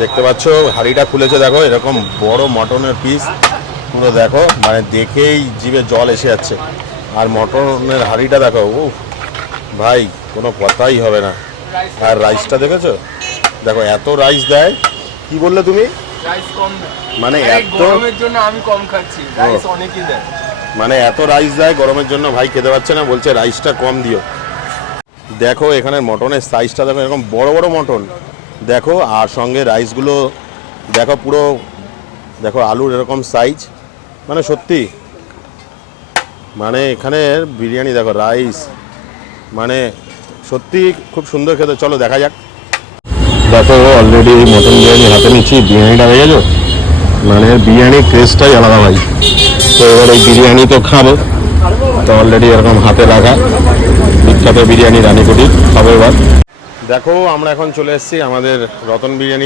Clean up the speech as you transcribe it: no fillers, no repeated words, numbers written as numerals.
দেখতে পাচ্ছ হাঁড়িটা খুলেছে, দেখো এরকম বড় মটনের পিস পুরো, দেখো মানে দেখেই জিভে জল এসে যাচ্ছে। আর মটনের হাঁড়িটা দেখো, ও ভাই কোনো কথাই হবে না। আর রাইসটা দেখেছো, দেখো এত রাইস দেয়। কি বললে তুমি? রাইস কম দেয়, মানে এত গরমের জন্য আমি কম খাচ্ছি, রাইস অনেকই দেয়। মানে এত রাইস দেয় গরমের জন্য, ভাই খেতে পারছে না, বলছে রাইসটা কম দিও। দেখো এখানে মটনের সাইজটা দেখো, এরকম বড় বড় মটন দেখো, আর সঙ্গে রাইসগুলো দেখো পুরো, দেখো আলুর এরকম সাইজ, মানে সত্যি মানে এখানে বিরিয়ানি দেখো, রাইস মানে সত্যি খুব সুন্দর খেতে। চলো দেখা যাক। দেখো অলরেডি মটন বিরিয়ানি হাতে নিচ্ছি, বিরিয়ানিটা হয়ে গেছো, মানে বিরিয়ানির টেস্টটাই আলাদা ভাই। তো এবার এই বিরিয়ানি তো খাবো, তো অলরেডি এরকম হাতে রাখা বিখ্যাত বিরিয়ানি রানীকুটি খাবো এবার। দেখো আমরা এখন চলে এসেছি আমাদের রতন বিরিয়ানি